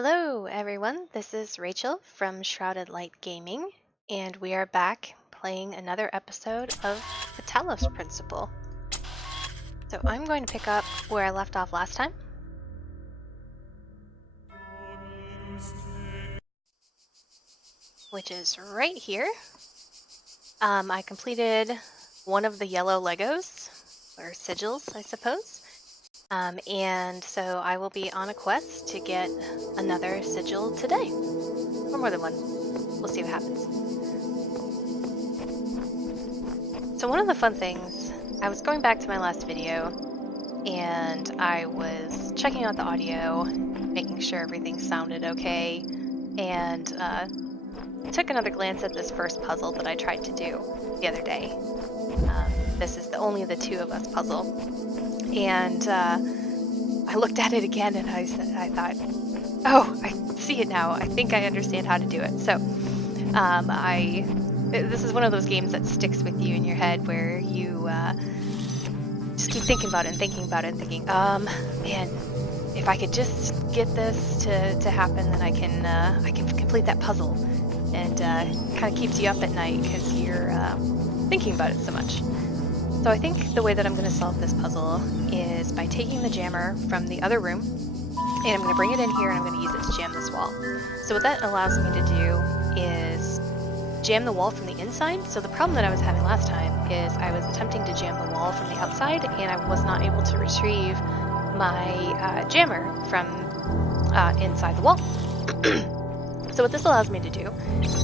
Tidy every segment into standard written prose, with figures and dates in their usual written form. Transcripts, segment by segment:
Hello, everyone. This is Rachel from Shrouded Light Gaming, and we are back playing another episode of the Talos Principle. So I'm going to pick up where I left off last time. Which is right here. I completed one of the yellow Legos, or sigils, I suppose. And so I will be on a quest to get another sigil today. Or more than one. We'll see what happens. So one of the fun things, I was going back to my last video and I was checking out the audio, making sure everything sounded okay, and took another glance at this first puzzle that I tried to do the other day. This is the only the two of us puzzle. And I looked at it again and I thought, oh, I see it now. I think I understand how to do it. So this is one of those games that sticks with you in your head where you just keep thinking about it and thinking about it and thinking, man, if I could just get this to happen, then I can complete that puzzle. And kind of keeps you up at night because you're thinking about it so much. So I think the way that I'm going to solve this puzzle is by taking the jammer from the other room, and I'm going to bring it in here and I'm going to use it to jam this wall. So what that allows me to do is jam the wall from the inside. So the problem that I was having last time is I was attempting to jam the wall from the outside and I was not able to retrieve my jammer from inside the wall. So what this allows me to do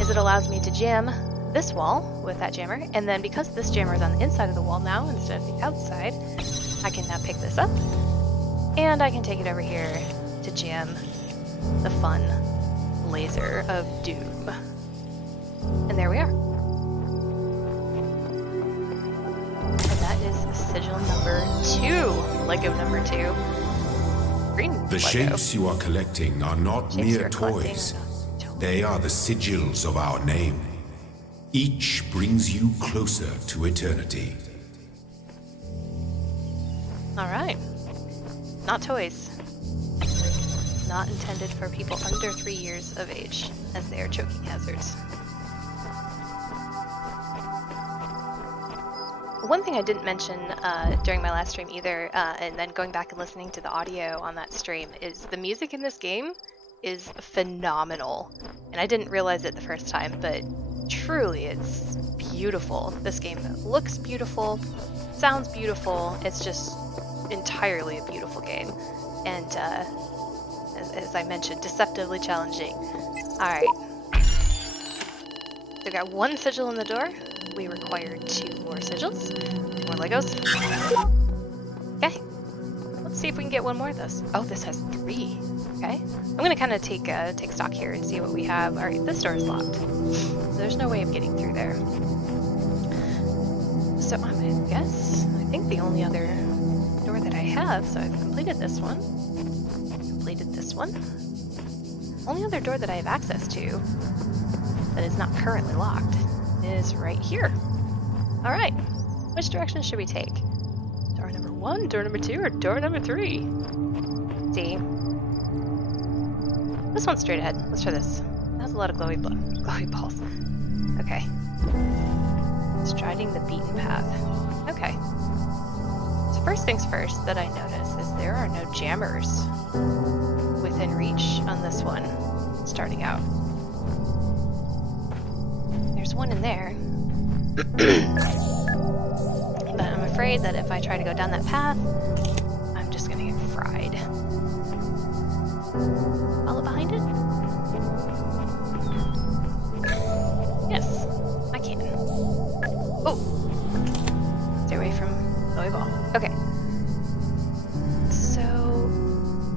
is it allows me to jam this wall with that jammer, and then because this jammer is on the inside of the wall now instead of the outside, I can now pick this up and I can take it over here to jam the fun laser of doom. And there we are. And that is sigil number 2, Lego number 2. Green The Lego. shapes you are collecting are not mere toys. They are the sigils of our name. Each brings you closer to eternity. All right. Not toys. Not intended for people under 3 years of age, as they are choking hazards. One thing I didn't mention during my last stream either, and then going back and listening to the audio on that stream, is the music in this game is phenomenal. And I didn't realize it the first time, but truly it's beautiful. This game looks beautiful, sounds beautiful. It's just entirely a beautiful game. And as I mentioned, deceptively challenging. Alright. So we got 1 sigil in the door. We require 2 more sigils. 2 more Legos. Okay. Let's see if we can get 1 more of those. Oh, this has 3. Okay. I'm gonna kind of take stock here and see what we have. All right, this door is locked. So there's no way of getting through there. So I'm gonna guess, I think the only other door that I have, so I've completed this one. Only other door that I have access to that is not currently locked is right here. All right, which direction should we take? Door number 1, door number 2, or door number 3? Let's see. This one's straight ahead. Let's try this. It has a lot of glowy balls. Okay. Striding the beaten path. Okay. So first things first that I notice is there are no jammers within reach on this one, starting out. There's one in there. But I'm afraid that if I try to go down that path, I'm just gonna get fried. Follow behind it? Yes, I can. Oh! Stay away from glowy ball. Okay. So,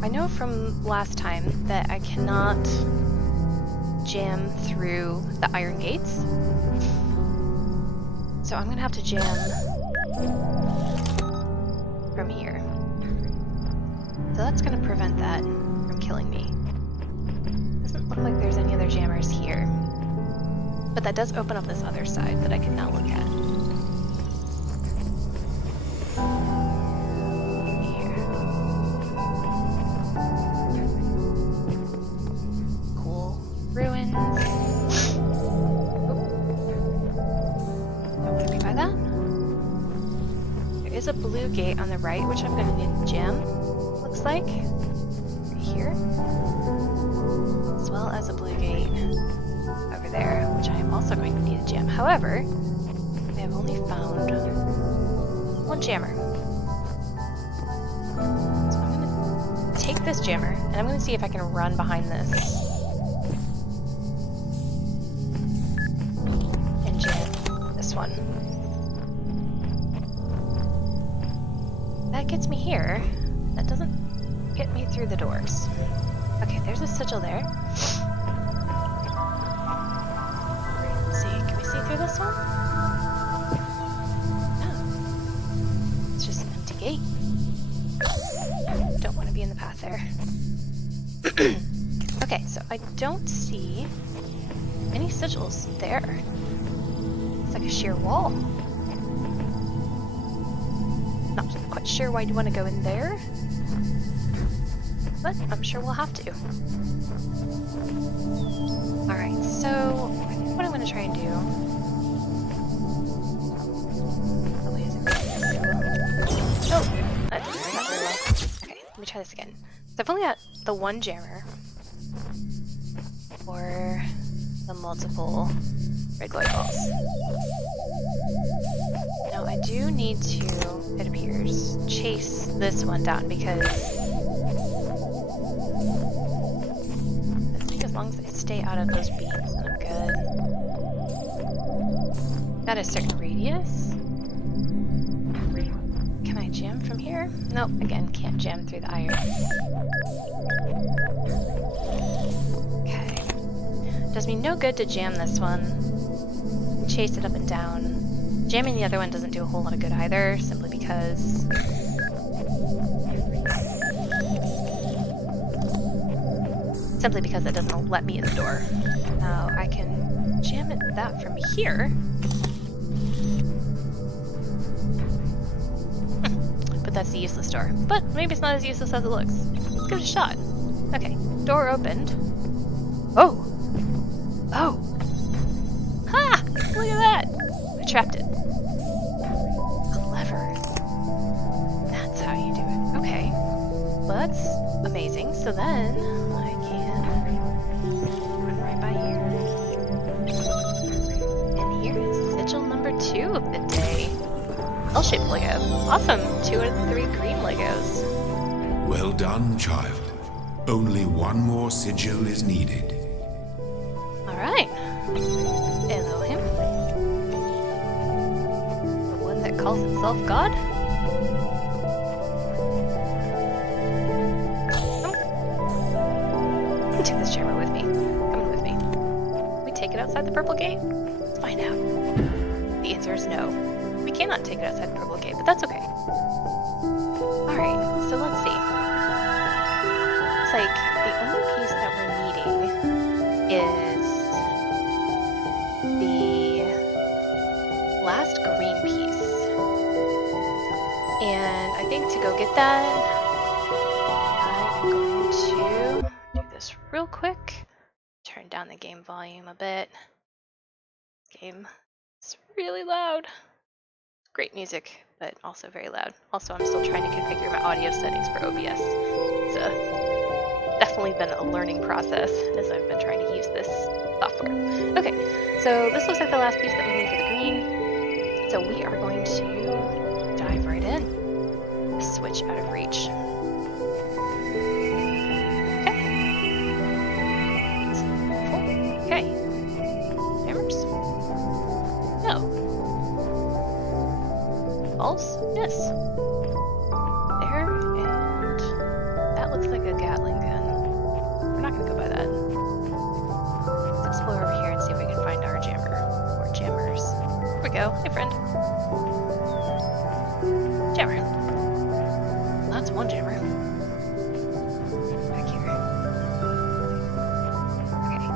I know from last time that I cannot jam through the iron gates. So I'm gonna have to jam from here. So that's gonna prevent that from killing me. Doesn't look like there's any other jammers here. But that does open up this other side that I can now look at. Here. try that. There is a blue gate on the right, which I'm going to need to jam, looks like. Right here. As well as a blue gate over there, which I am also going to need to jam. However, I have only found one jammer. So I'm going to take this jammer, and I'm going to see if I can run behind this. And jam this one. That gets me here. That doesn't get me through the doors. Okay, there's a sigil there. Let's see, can we see through this one? No. It's just an empty gate. Don't want to be in the path there. Okay, so I don't see any sigils there. It's like a sheer wall. Not quite sure why you want to go in there, but I'm sure we'll have to. Alright, so I think what I'm going to try and do... Oh, wait, is it oh, that didn't work out very well. Okay, let me try this again. So I've only got the one jammer for the multiple regular balls. Now I do need to, it appears, chase this one down because I think as long as I stay out of those beams, then I'm good. Got a certain radius. Can I jam from here? Nope, again, can't jam through the iron. Okay. Does me no good to jam this one. Chase it up and down. Jamming the other one doesn't do a whole lot of good either, simply because it doesn't let me in the door. Now I can jam that from here. But that's the useless door. But maybe it's not as useless as it looks. Let's give it a shot. Okay, door opened. Oh! Oh! Ha! Look at that! I trapped it. Clever. That's how you do it. Okay. Well, that's amazing. So then I can run right by here. And here is sigil number 2 of the day. L-shaped Lego. Awesome. 2 out of 3 green Legos. Well done, child. Only one more sigil is needed. Alright. Elohim. The one that calls itself God? Take this jammer with me. Come with me. Can we take it outside the purple gate? Let's find out. The answer is no. We cannot take it outside the purple gate, but that's okay. Alright, so let's see. Looks like the only piece that we're needing is the last green piece. And I think to go get that, I'm going to do this real quick. Turn down the game volume a bit. This game is really loud. Great music, but also very loud. Also, I'm still trying to configure my audio settings for OBS. It's definitely been a learning process as I've been trying to use this software. Okay, so this looks like the last piece that we need for the green. So we are going to dive right in. A switch out of reach. Okay. Okay. Hammers? No. Balls? Yes. There, and that looks like a Gatling gun. We're not gonna go by that. Let's explore over here and see if we can find our jammer. Or jammers. Here we go. Hey, friend. Jammer. Well, that's one jammer. Back here. Okay.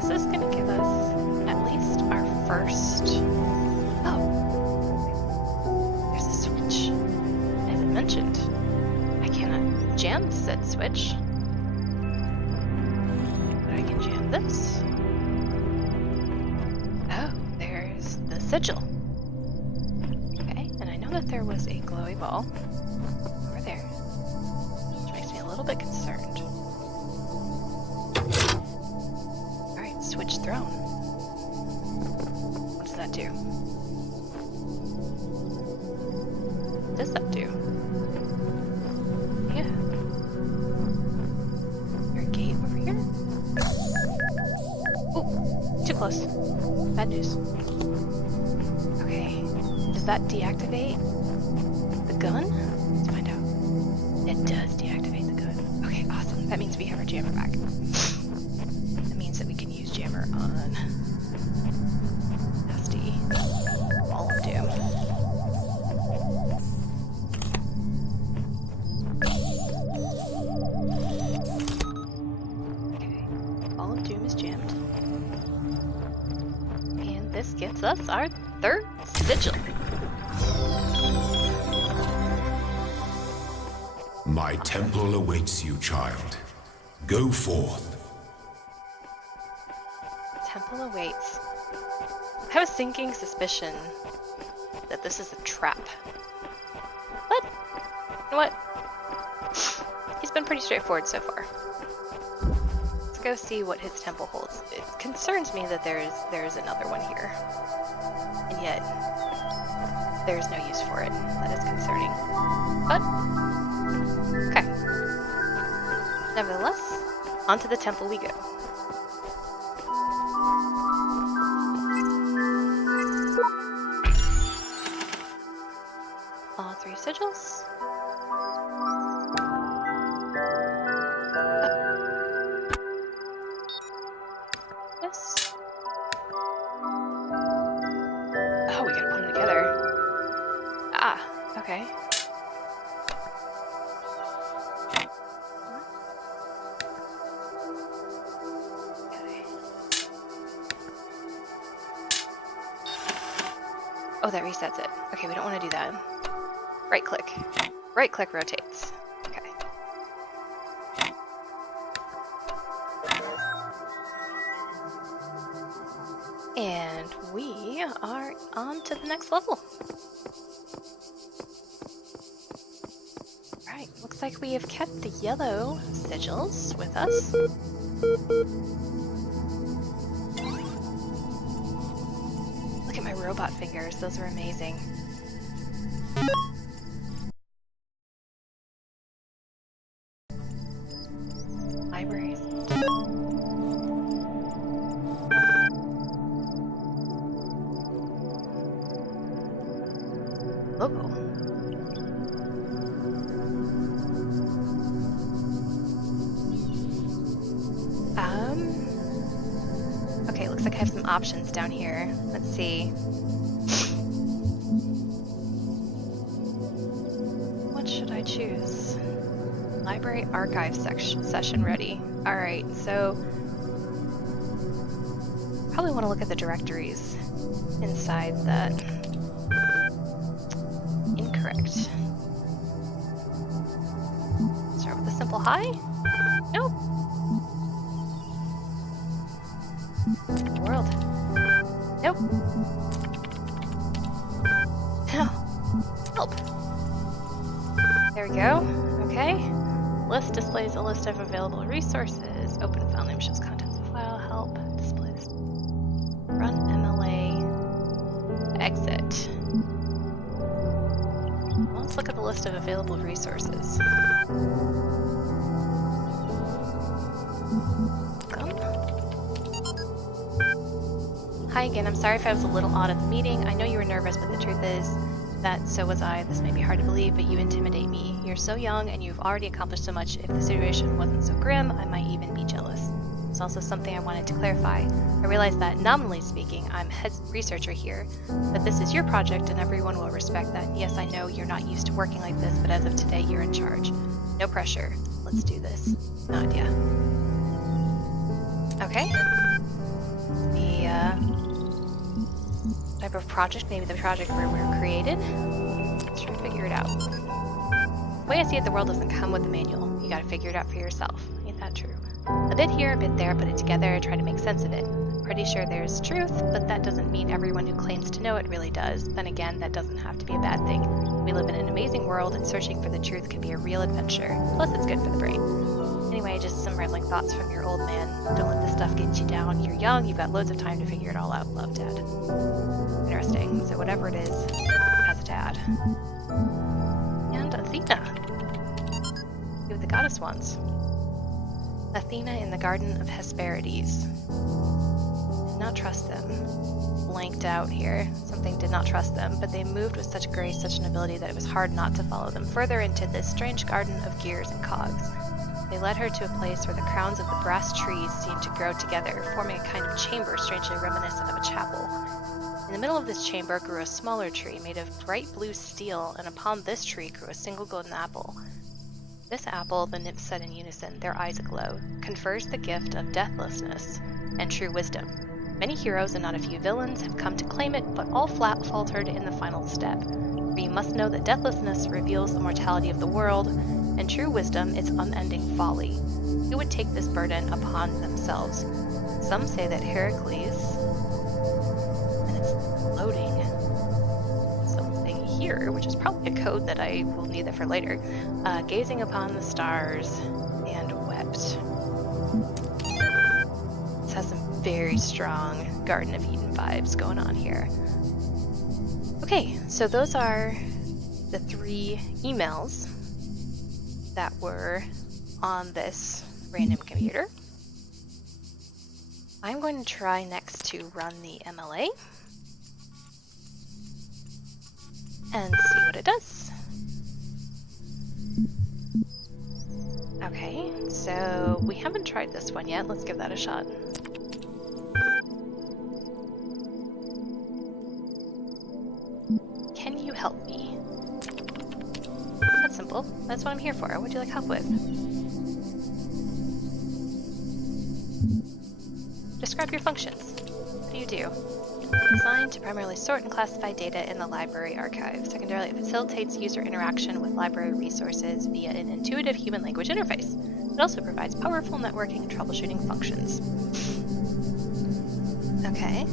This is gonna give us at least our first... Oh. There's a switch. As I mentioned, I cannot jam said switch. But I can jam this. Oh, there's the sigil. know that there was a glowy ball over there, which makes me a little bit concerned. Alright, switch throne. What does that do? What does that do? Yeah. Is there a gate over here? Oh, too close. Bad news. Okay. Does that deactivate the gun? Let's find out. It does deactivate the gun. Okay, awesome. That means we have our jammer back. That means that we can use jammer on nasty Ball of Doom. Okay, Ball of Doom is jammed. And this gets us our third sigil. My temple awaits you, child. Go forth. Temple awaits. I have a sinking suspicion that this is a trap. But, you know what? He's been pretty straightforward so far. Let's go see what his temple holds. It concerns me that there's another one here. And yet, there's no use for it. That is concerning. But, okay. Nevertheless, onto the temple we go. All three sigils. This. Oh, we gotta put them together. Ah, okay. Okay. Oh, that resets it. Okay, we don't want to do that. Right click. Right click rotates. Okay. And we are on to the next level. Right, looks like we have kept the yellow sigils with us. Look at my robot fingers, those are amazing. Libraries. Logo. Okay, looks like I have some options down here. Let's see. What should I choose? Library archive session ready. Alright, so probably want to look at the directories inside that. Incorrect. Start with a simple hi. Nope. World. Nope. No. Help. There we go. Okay. List displays a list of available resources. Open file name shows contents of file. Help. Displays. Run MLA. Exit. Well, let's look at the list of available resources. Hi again, I'm sorry if I was a little odd at the meeting. I know you were nervous, but the truth is that so was I. This may be hard to believe, but you intimidate me. You're so young and you've already accomplished so much. If the situation wasn't so grim, I might even be jealous. There's also something I wanted to clarify. I realize that, nominally speaking, I'm head researcher here, but this is your project and everyone will respect that. Yes, I know you're not used to working like this, but as of today, you're in charge. No pressure. Let's do this. Nadia. Okay. The, type of project, maybe the project where we're created. Let's try to figure it out. The way I see it, the world doesn't come with a manual. You gotta figure it out for yourself. Ain't that that true? A bit here, a bit there, put it together, try to make sense of it. Pretty sure there's truth, but that doesn't mean everyone who claims to know it really does. Then again, that doesn't have to be a bad thing. We live in an amazing world, and searching for the truth can be a real adventure. Plus, it's good for the brain. Anyway, just some rambling thoughts from your old man. Don't let this stuff get you down. You're young, you've got loads of time to figure it all out. Love, Dad. Interesting. So whatever it is, it has a dad. And Athena. See what the goddess wants. Athena in the Garden of Hesperides. Did not trust them. Blanked out here. Something did not trust them, but they moved with such grace, such nobility that it was hard not to follow them further into this strange garden of gears and cogs. They led her to a place where the crowns of the brass trees seemed to grow together, forming a kind of chamber strangely reminiscent of a chapel. In the middle of this chamber grew a smaller tree made of bright blue steel, and upon this tree grew a single golden apple. This apple, the nymphs said in unison, their eyes aglow, confers the gift of deathlessness and true wisdom. Many heroes and not a few villains have come to claim it, but all flat faltered in the final step. For you must know that deathlessness reveals the mortality of the world, and true wisdom its unending folly. Who would take this burden upon themselves? Some say that Heracles, and it's loading, something here, which is probably a code that I will need that for later, gazing upon the stars and wept. This has some very strong Garden of Eden vibes going on here. Okay, so those are the 3 emails that were on this random computer. I'm going to try next to run the MLA and see what it does. Okay, so we haven't tried this one yet. Let's give that a shot. Can you help me? That's simple. That's what I'm here for. What would you like help with? Describe your functions. What do you do? Designed to primarily sort and classify data in the library archive. Secondarily, it facilitates user interaction with library resources via an intuitive human language interface. It also provides powerful networking and troubleshooting functions. Okay.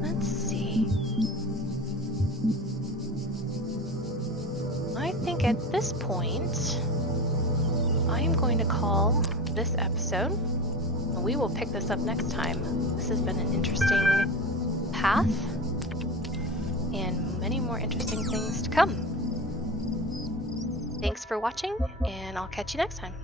Let's see. I think at this point, I'm going to call this episode. We will pick this up next time. This has been an interesting path, and many more interesting things to come. Thanks for watching, and I'll catch you next time.